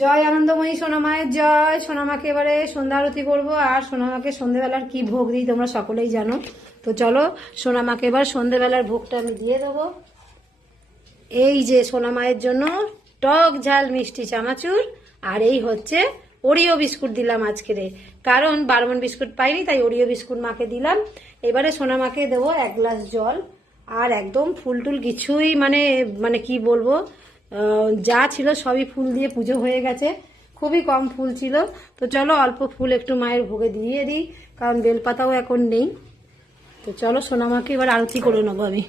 জয় আনন্দময়ী সোনামায়ের জয়। সোনামাকে এবারে সন্ধ্যা আরতি করবো, আর সোনামাকে সন্ধ্যেবেলার কি ভোগ দিই তোমরা সকলেই জানো। তো চলো সোনামাকে এবার সন্ধ্যেবেলার ভোগটা আমি দিয়ে দেবো। এই যে সোনামায়ের জন্য টক ঝাল মিষ্টি চানাচুর, আর এই হচ্ছে ওরিও বিস্কুট দিলাম আজকে, কারণ বারমন বিস্কুট পাইনি তাই ওরিও বিস্কুট মাকে দিলাম। এবারে সোনামাকে দেবো 1 গ্লাস জল, আর একদম ফুল টুল কিছুই মানে মানে কি বলবো, যা ছিল সবই ফুল দিয়ে পুজো হয়ে গেছে, খুবই কম ফুল ছিল। তো চলো অল্প ফুল একটু মায়ের ভোগে দিয়ে দিই, কারণ বেলপাতাও এখন নেই। তো চলো সোনামাকে এবার আরতি করে নেবো আমি।